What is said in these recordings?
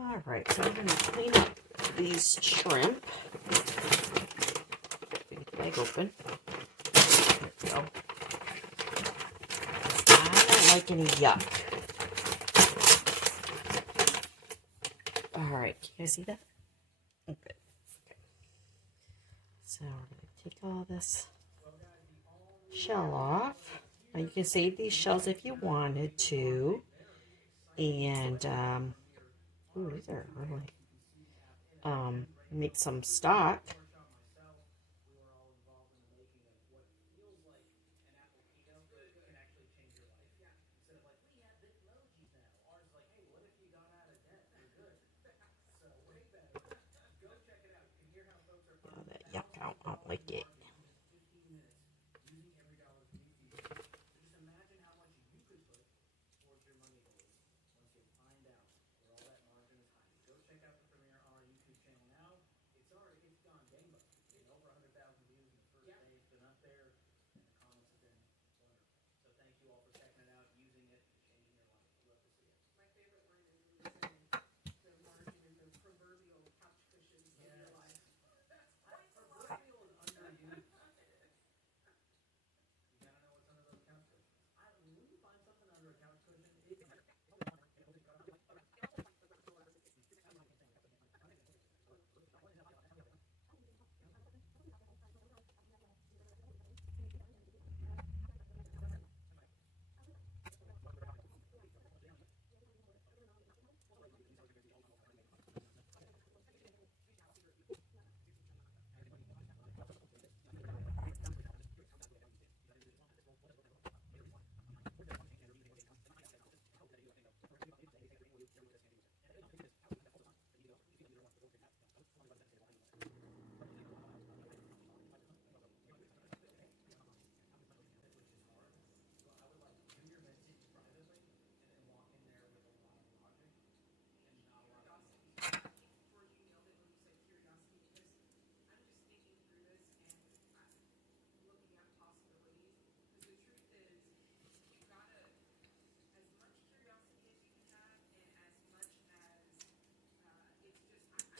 All right, so I'm going to clean up these shrimp. Get the bag open. There we go. I don't like any yuck. All right, can you guys see that? Okay. So we're going to take all this shell off. Now you can save these shells if you wanted to. And, ooh, these are really, make some stock. Oh, that yuck out, I don't like it.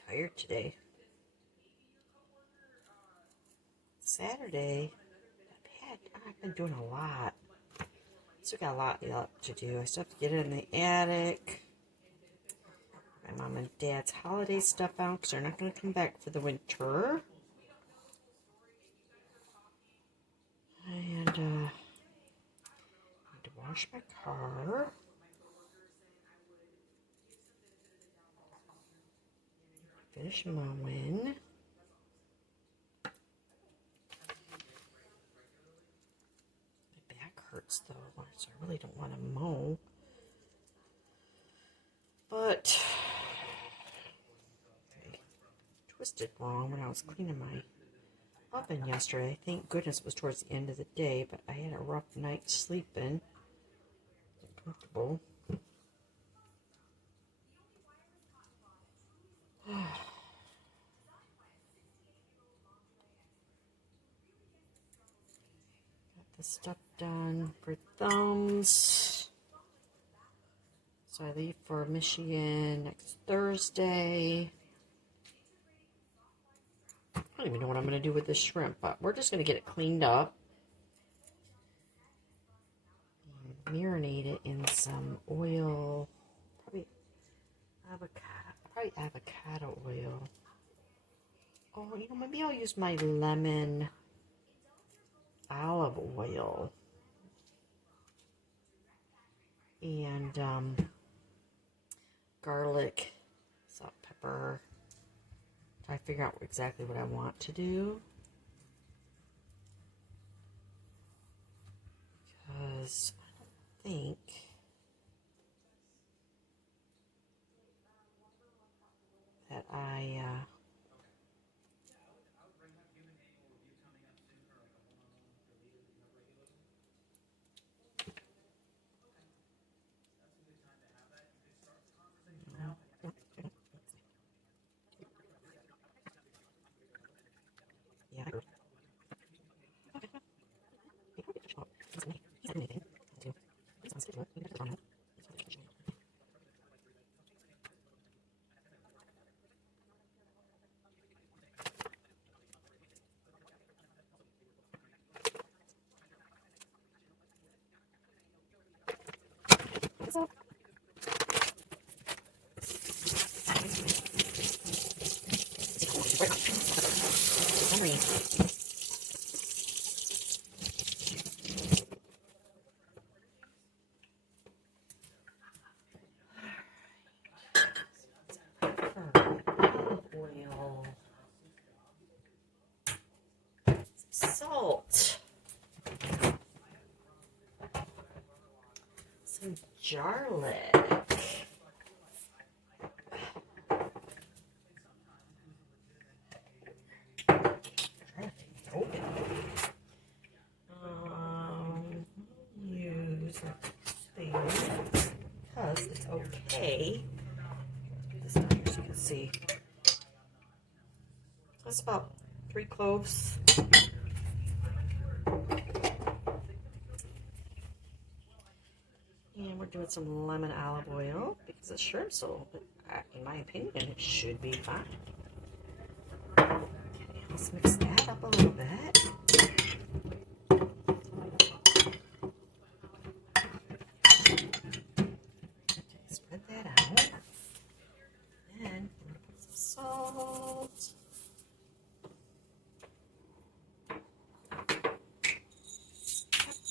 Tired today. Saturday. I've been doing a lot. Still got a lot to do. I still have to get it in the attic. My mom and dad's holiday stuff out because they're not going to come back for the winter. And I need to wash my car. Finish mowing. My back hurts though, so I really don't want to mow. But I twisted wrong when I was cleaning my oven yesterday. Thank goodness it was towards the end of the day, but I had a rough night sleeping. Uncomfortable. Got the stuff done for thumbs. So I leave for Michigan next Thursday. I don't even know what I'm going to do with this shrimp, but we're just going to get it cleaned up. And marinate it in some oil. Probably avocado oil. Oh, maybe I'll use my lemon olive oil. And garlic, salt, pepper. Try to figure out exactly what I want to do. Because I don't think that I some garlic. Use this because it's okay. Let's get this down here so you can see. That's about 3 cloves. And we're doing some lemon olive oil because it's shrimp, so in my opinion, it should be fine. Okay, let's mix that up a little bit. Okay, spread that out. Then we're going to put some salt.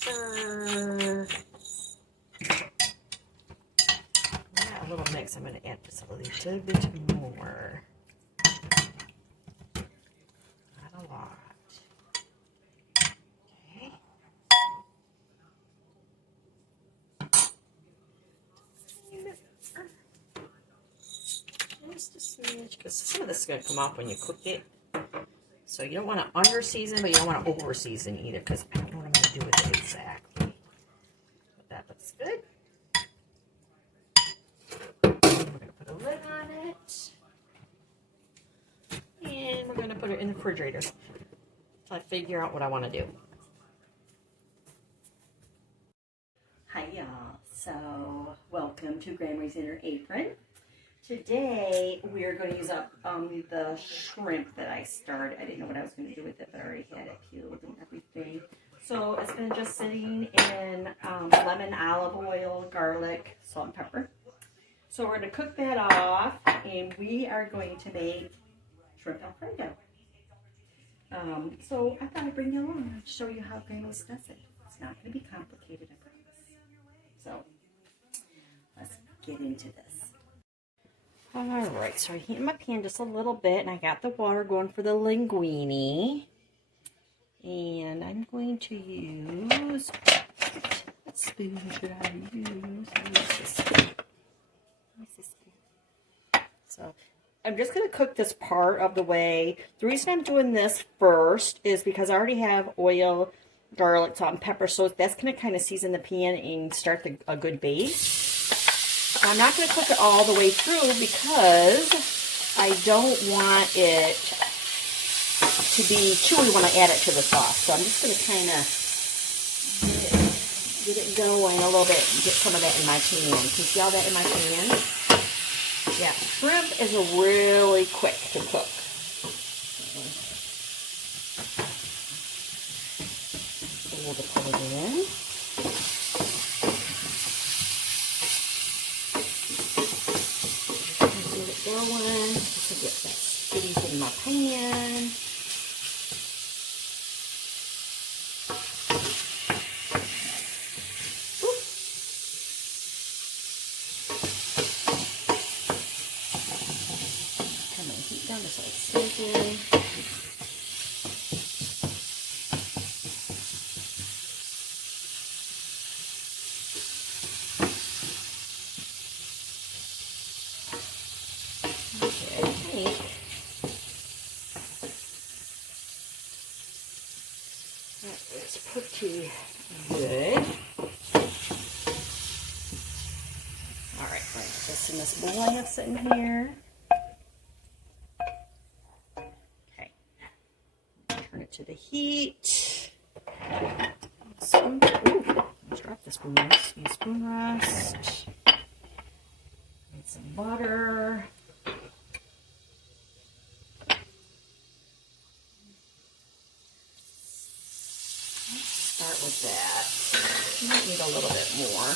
Pepper. A little mix. I'm going to add just a little bit more. Not a lot. Okay. Just a smidge, because some of this is going to come off when you cook it. So you don't want to under season, but you don't want to over season either, because I don't know what I'm going to do with it exactly. But that looks good. Put a lid on it, and we're going to put it in the refrigerator until I figure out what I want to do. Hi y'all, so welcome to Grammys in Her Apron. Today we're going to use up the shrimp that I started. I didn't know what I was going to do with it, but I already had it peeled and everything. So it's been just sitting in lemon, olive oil, garlic, salt, and pepper. So we're going to cook that off, and we are going to make shrimp alfredo. So I thought I'd bring you along and show you how Grandma's does it. It's not going to be complicated, I promise. So let's get into this. Alright, so I heated my pan just a little bit, and I got the water going for the linguine. And I'm going to use, what spoon should I use? I'll use this spoon. So I'm just going to cook this part of the way. The reason I'm doing this first is because I already have oil, garlic, salt, and pepper, so that's going to kind of season the pan and start a good base. I'm not going to cook it all the way through because I don't want it to be chewy when I add it to the sauce. So I'm just going to kind of get it going a little bit and get some of that in my pan. Can you see all that in my pan? Yeah, shrimp is really quick to cook. So we'll just put it in. Going just to get that goodies in my pan. Ooh. Turn my heat down just so it's sizzling. It's pretty good. Alright, just in this bowl I have sitting here. Okay. Turn it to the heat. Spoon, ooh, let's drop the spoon rest. Use spoon rest. Need some butter. Start with that. You might need a little bit more.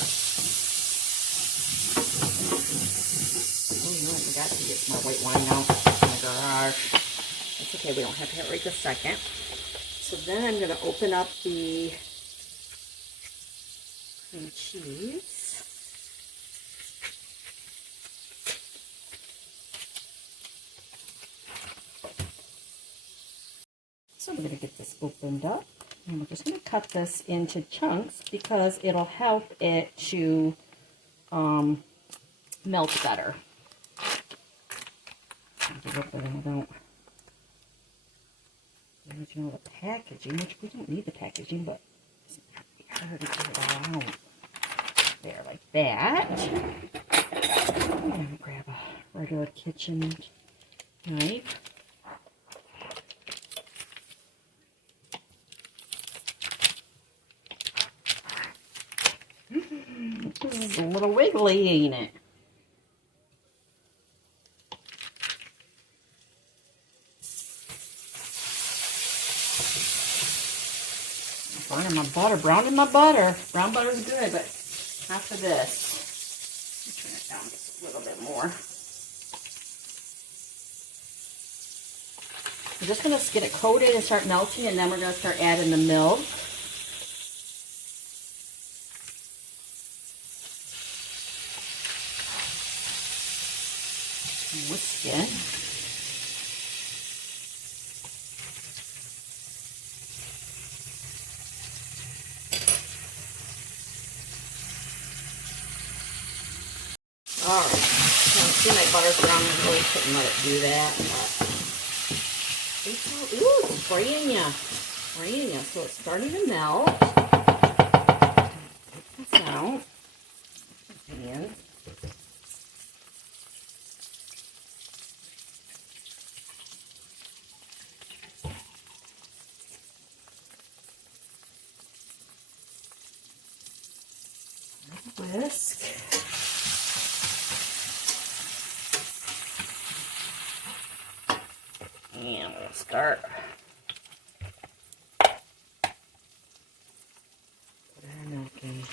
Oh, no, I forgot to get my white wine out. Oh my gosh. That's okay, we don't have to have it right this second. So then I'm going to open up the cream cheese. So I'm going to get this opened up. And we're just going to cut this into chunks because it'll help it to melt better. You know, the packaging, which we don't need the packaging, but it's hard to get it all out. There, like that. I'm going to grab a regular kitchen knife. It's a little wiggly, ain't it? Burning my butter, browning my butter. Brown butter's good, but not for this. Turn it down just a little bit more. We're just going to get it coated and start melting, and then we're going to start adding the milk. Whisking. Alright, see my butter's brown. I really couldn't let it do that. Ooh, it's spraying ya. Spraying ya. So it's starting to melt. Take this out. And whisk. And we'll start. Put our milk in.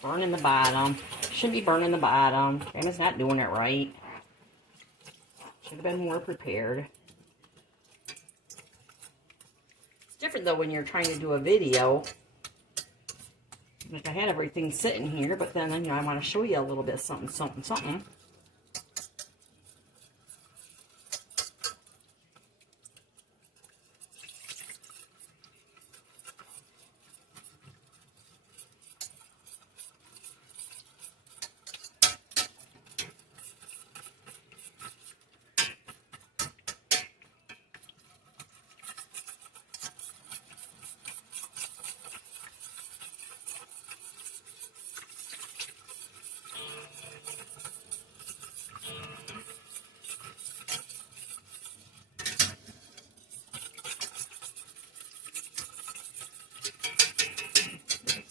Burning the bottom. Shouldn't be burning the bottom. Grandma's not doing it right. Should have been more prepared. It's different though when you're trying to do a video. Like I had everything sitting here, but then you know I want to show you a little bit of something, something, something.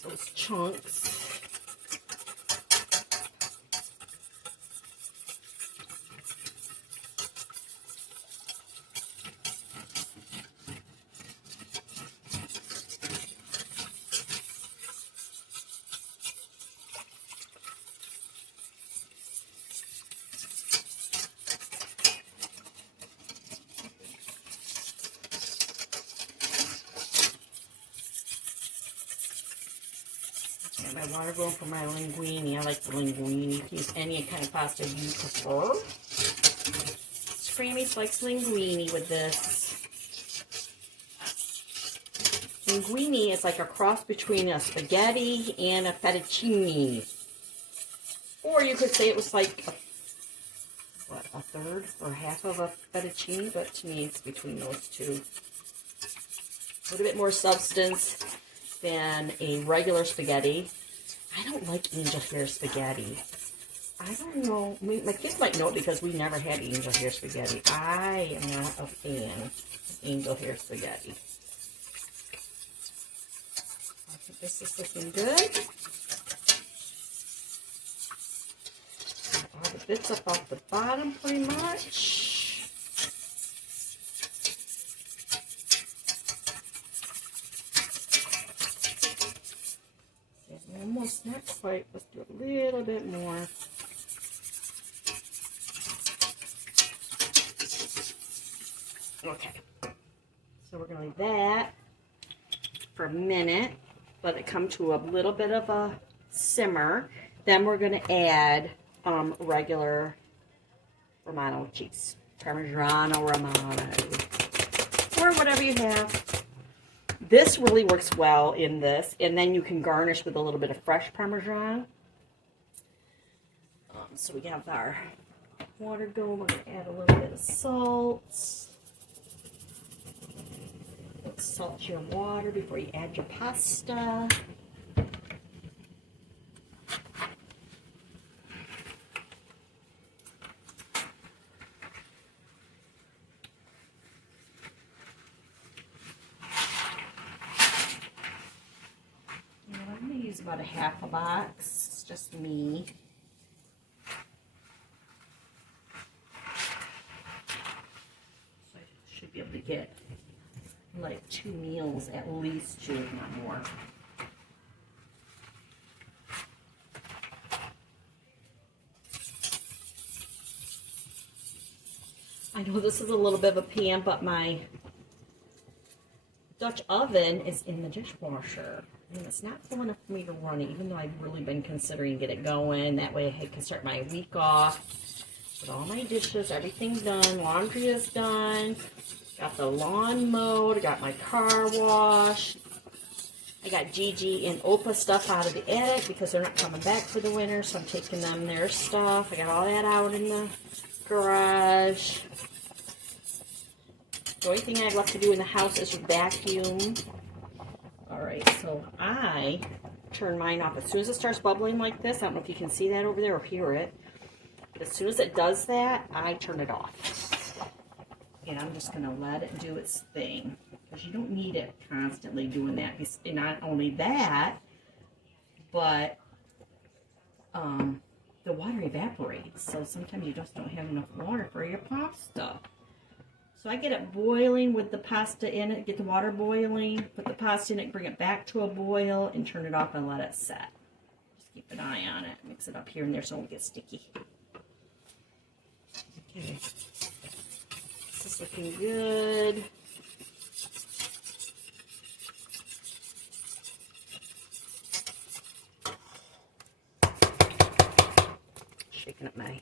Those chunks. My water going for my linguine. I like the linguine. You can use any kind of pasta you prefer. Grammies likes linguine with this. Linguine is like a cross between a spaghetti and a fettuccine. Or you could say it was like a third or half of a fettuccine, but to me it's between those two. A little bit more substance than a regular spaghetti. I don't like angel hair spaghetti. I don't know. My kids might know it because we never had angel hair spaghetti. I am not a fan of angel hair spaghetti. I think this is looking good. All the bits up off the bottom pretty much. Almost not quite. Let's do a little bit more. Okay. So we're going to leave that for a minute. Let it come to a little bit of a simmer. Then we're going to add regular Romano cheese. Parmigiano Romano, or whatever you have. This really works well in this, and then you can garnish with a little bit of fresh Parmesan. So we have our water going. We're going to add a little bit of salt. Salt your water before you add your pasta. I'm going to use about a half a box. It's just me. So I should be able to get like 2 meals at least, 2, if not more. I know this is a little bit of a pan, but my Dutch oven is in the dishwasher. And it's not full enough for me to run it, even though I've really been considering get it going. That way I can start my week off with all my dishes, everything's done, laundry is done. Got the lawn mowed, I got my car washed. I got Gigi and Opa stuff out of the attic because they're not coming back for the winter, so I'm taking them their stuff. I got all that out in the garage. The only thing I have left to do in the house is vacuum. Alright, so I turn mine off. As soon as it starts bubbling like this, I don't know if you can see that over there or hear it. But as soon as it does that, I turn it off. And I'm just going to let it do its thing. Because you don't need it constantly doing that. And not only that, but the water evaporates. So sometimes you just don't have enough water for your pasta. So I get it boiling with the pasta in it. Get the water boiling. Put the pasta in it. Bring it back to a boil. And turn it off and let it set. Just keep an eye on it. Mix it up here and there so it won't get sticky. Okay. This is looking good. Shaking up my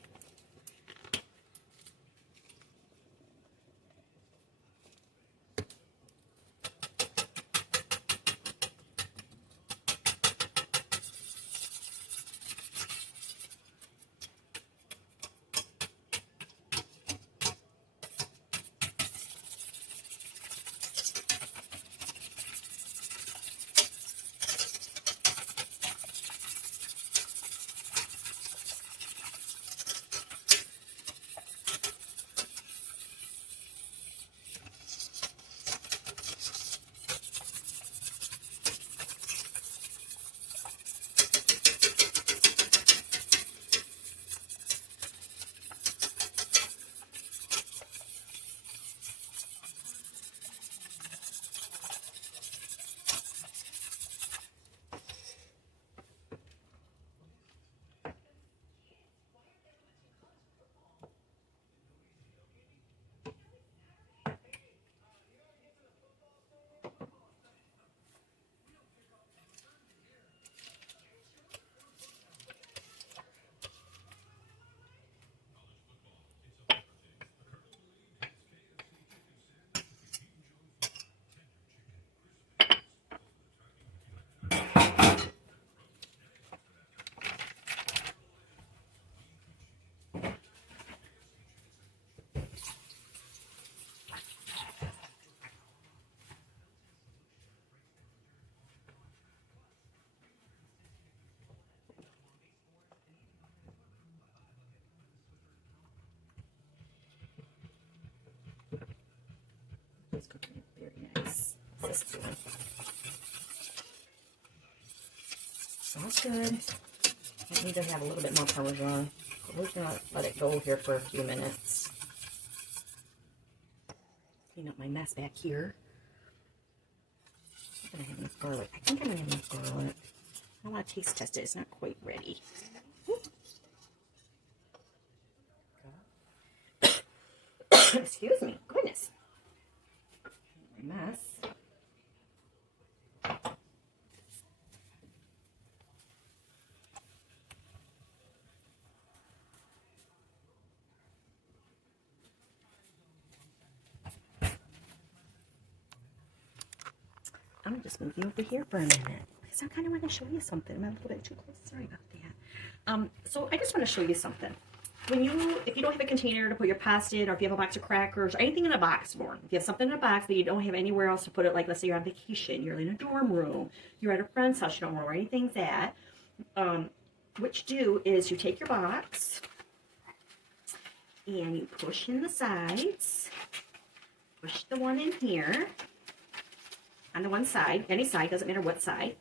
It's cooking very nice. That's good. I need to have a little bit more Parmesan. We're going to let it go here for a few minutes. Clean up my mess back here. I'm going to have enough garlic. I think I'm going to have enough garlic. I want to taste test it. It's not quite ready. Excuse me. Goodness. Mess. I'm just moving over here for a minute because I kind of want to show you something. I'm a little bit too close. Sorry about that. So I just want to show you something. If you don't have a container to put your pasta in, or if you have a box of crackers, or anything in a box form, if you have something in a box that you don't have anywhere else to put it, like let's say you're on vacation, you're in a dorm room, you're at a friend's house, you don't know where anything's at, what you do is you take your box and you push in the sides, push the one in here, on the one side, any side, doesn't matter what side,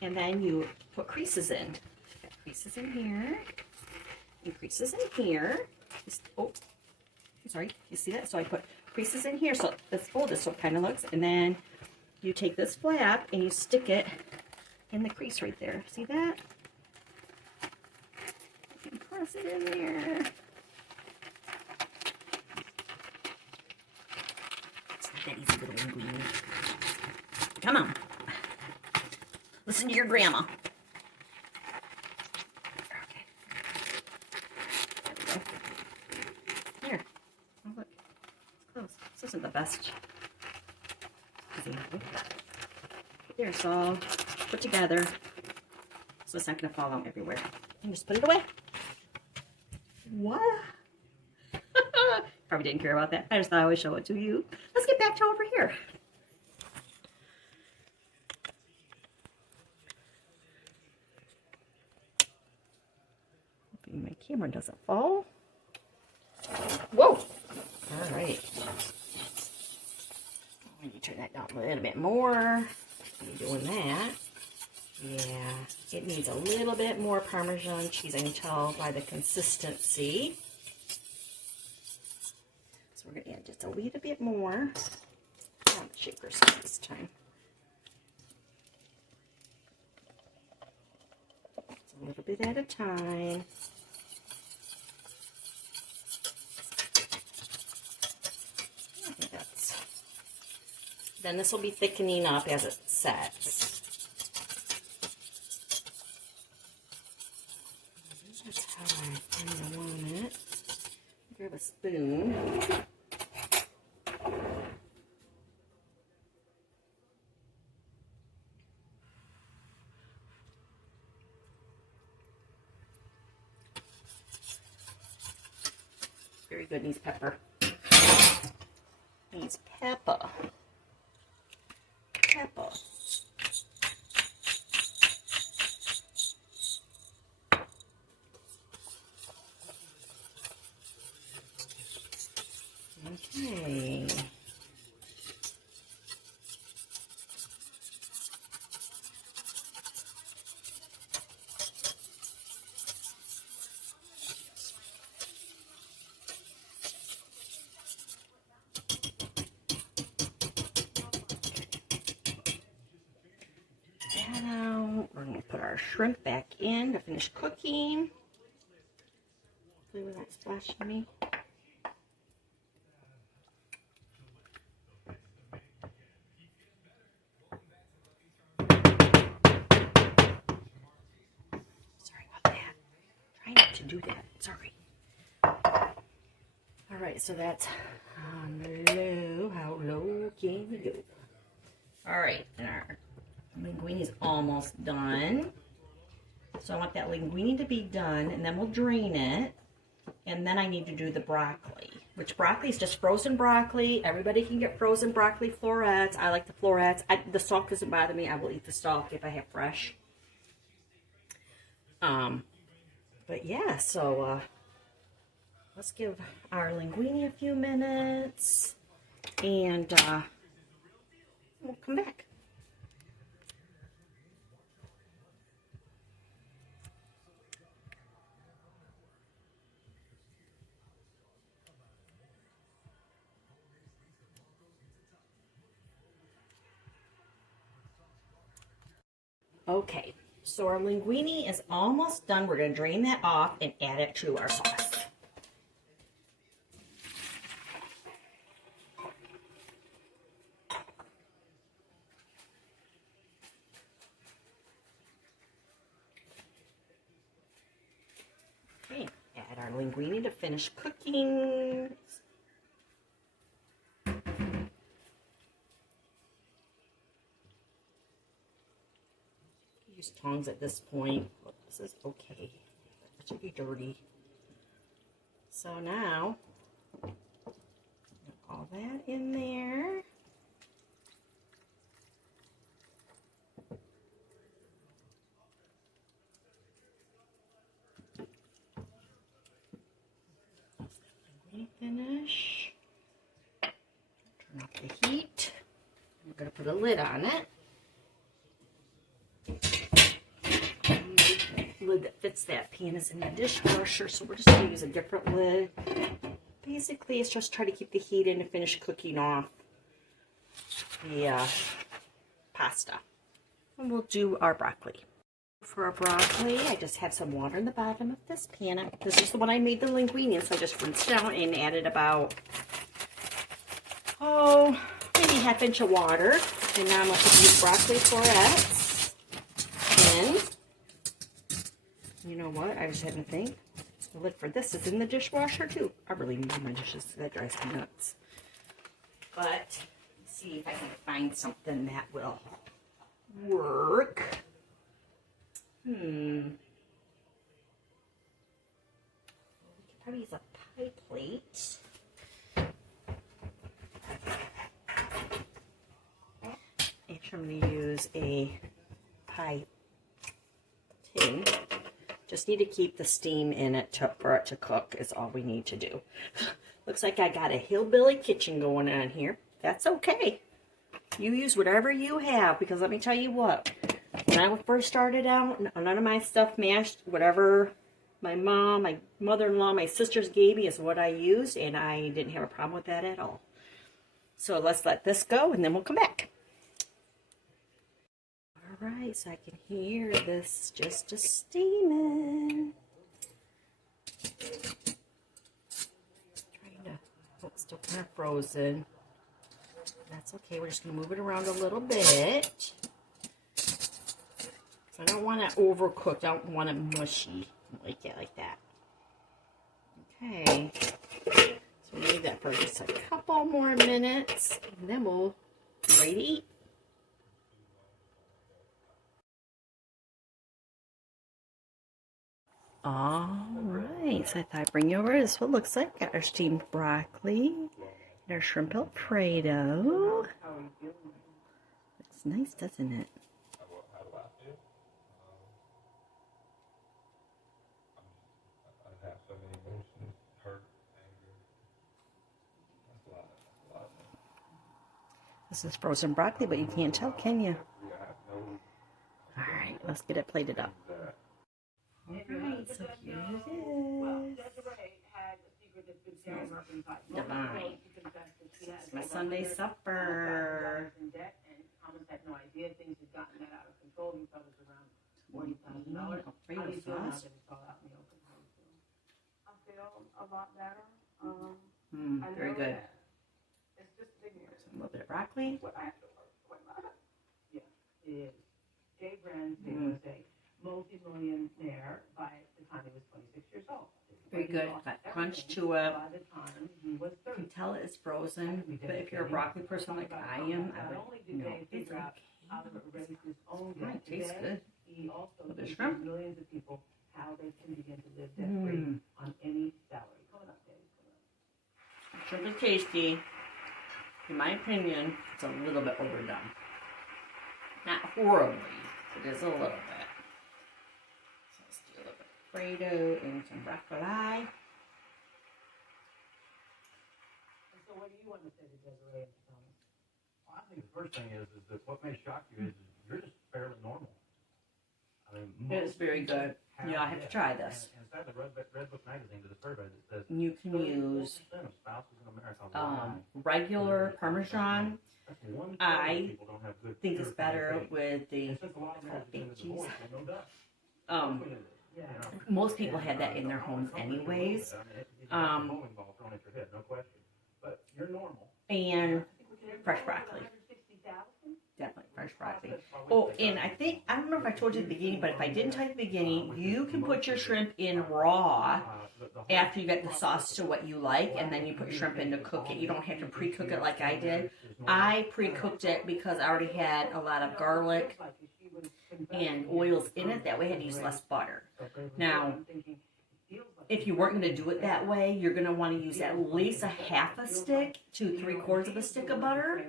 and then you put creases in. Got creases in here. Creases in here. Oh, sorry, you see that? So I put creases in here, so let's fold this so it kind of looks, and then you take this flap and you stick it in the crease right there. See that? You can press it in there. It's not that easy, little linguine. Come on. Listen to your grandma. Here. Oh, look. It's close. This isn't the best example. Here, it's all put together so it's not going to fall out everywhere. And just put it away. What? Probably didn't care about that. I just thought I would show it to you. Let's get back to over here. Hoping my camera doesn't fall. Whoa! All right. When you turn that down a little bit more, you're doing that. Yeah, it needs a little bit more Parmesan cheese. I can tell by the consistency. So we're going to add just a little bit more. On the shaker side this time. Just a little bit at a time. Then this will be thickening up as it sets. That's how I kind of want it. Grab a spoon. Very good, needs pepper. Needs pepper. Pepper. Okay. Now we're going to put our shrimp back in to finish cooking. Hopefully without splashing me. Sorry about that. Try not to do that. Sorry. All right, so that's low. How low can we go? All right, and our linguine is almost done. So I want that linguine to be done, and then we'll drain it. And then I need to do the broccoli, which broccoli is just frozen broccoli. Everybody can get frozen broccoli florets. I like the florets. The stalk doesn't bother me. I will eat the stalk if I have fresh. But yeah, so let's give our linguine a few minutes, and we'll come back. Okay, so our linguine is almost done. We're going to drain that off and add it to our sauce. Okay, add our linguine to finish cooking. use tongs at this point. Look, this is okay. It should be dirty. So now, put all that in there. Finish. Turn off the heat. I'm going to put a lid on it. The lid that fits that pan is in the dishwasher, so we're just going to use a different lid. Basically, it's just try to keep the heat in to finish cooking off the pasta. And we'll do our broccoli. For our broccoli, I just have some water in the bottom of this pan. This is the one I made the linguine in, so I just rinsed it out and added about, maybe ½ inch of water. And now I'm going to put these broccoli florets in. You know what? I was having to think. The lid for this is in the dishwasher too. I really need my dishes. That drives me nuts. But let's see if I can find something that will work. We could probably use a pie plate. Actually, I'm going to use a pie tin. Just need to keep the steam in it for it to cook is all we need to do. Looks like I got a hillbilly kitchen going on here. That's okay. You use whatever you have, because let me tell you what. When I first started out, none of my stuff matched. Whatever my mom, my mother-in-law, my sisters gave me is what I used, and I didn't have a problem with that at all. So let's let this go, and then we'll come back. All right, so I can hear this just steaming. Trying to, oh, it's still kind of frozen. That's okay. We're just going to move it around a little bit. I don't want it overcooked. I don't want it mushy. Like it like that. Okay. So we'll leave that for just a couple more minutes. And then we'll be ready to eat. Alright. So I thought I'd bring you over. This is what it looks like. Got our steamed broccoli. And our shrimp alfredo. Looks nice, doesn't it? This is frozen broccoli, but you can't tell, can you? Alright, let's get it plated up. Alright, so here it is. Divine. This is my Sunday supper. Alfredo sauce. Very good. A little bit of broccoli. Yeah, it is. Jay Brand, they would say, multi-millionaire by the time he was 26 years old. Very good. Got crunch to it. You can tell it's frozen, but if you're a broccoli person like I am, I would, you know, it's okay. It tastes good. With the shrimp. Shrimp is tasty. In my opinion, it's a little bit overdone. Not horribly, but it is a little bit. So let's do a little bit of Alfredo and some broccoli. So what do you want to say to Desiree and Thomas? Well, I think the first thing is that what may shock you is you're just fairly normal. I mean, it's very good. Yeah, I have to try this. Inside the Red Book magazine, there's a survey that says you can use of spouses in America regular Parmesan. I think it's better with the baked cheese. Most people have that in their homes anyways. And fresh broccoli. Definitely fresh broccoli. Oh, and I don't remember if I told you at the beginning, but if I didn't tell you at the beginning, you can put your shrimp in raw after you get the sauce to what you like, and then you put your shrimp in to cook it. You don't have to pre-cook it like I did. I pre-cooked it because I already had a lot of garlic and oils in it. That way I had to use less butter. Now, if you weren't going to do it that way, you're going to want to use at least a half a stick to 3/4 of a stick of butter.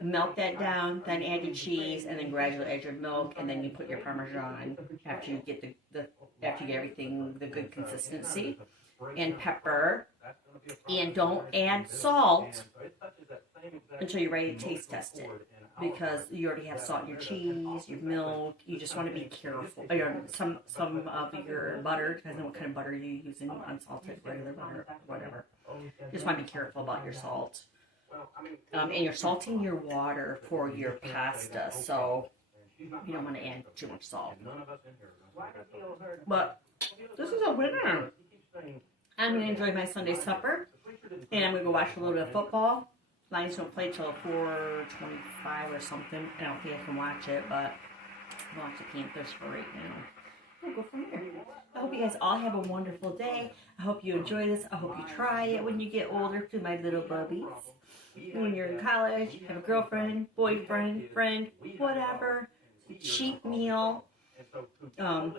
Melt that down, then add your cheese, and then gradually add your milk, and then you put your parmesan after you get after you get everything the good consistency, and pepper, and don't add salt until you're ready to taste test it, because you already have salt in your cheese, your milk. You just want to be careful. Some of your butter, depending on what kind of butter you're using, unsalted, regular butter, whatever. Just want to be careful about your salt. And you're salting your water for your pasta, so you don't want to add too much salt. But this is a winner. I'm going to enjoy my Sunday supper, and I'm going to go watch a little bit of football. Lions don't play till 4:25 or something. I don't think I can watch it, but I'll watch the Panthers for right now. We'll go from there. I hope you guys all have a wonderful day. I hope you enjoy this. I hope you try it when you get older, to my little bubbies. When you're in college, you have a girlfriend, boyfriend, friend, whatever. It's a cheap meal. And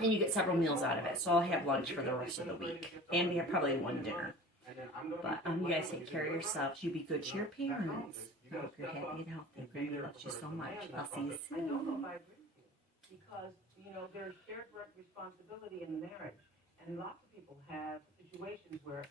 you get several meals out of it. So I'll have lunch for the rest of the week. And we have probably one dinner. But you guys take care of yourselves. You be good to your parents. I hope you're happy and healthy. Grammy loves you so much. I'll see you soon. Because, there's shared responsibility in the marriage. And lots of people have situations where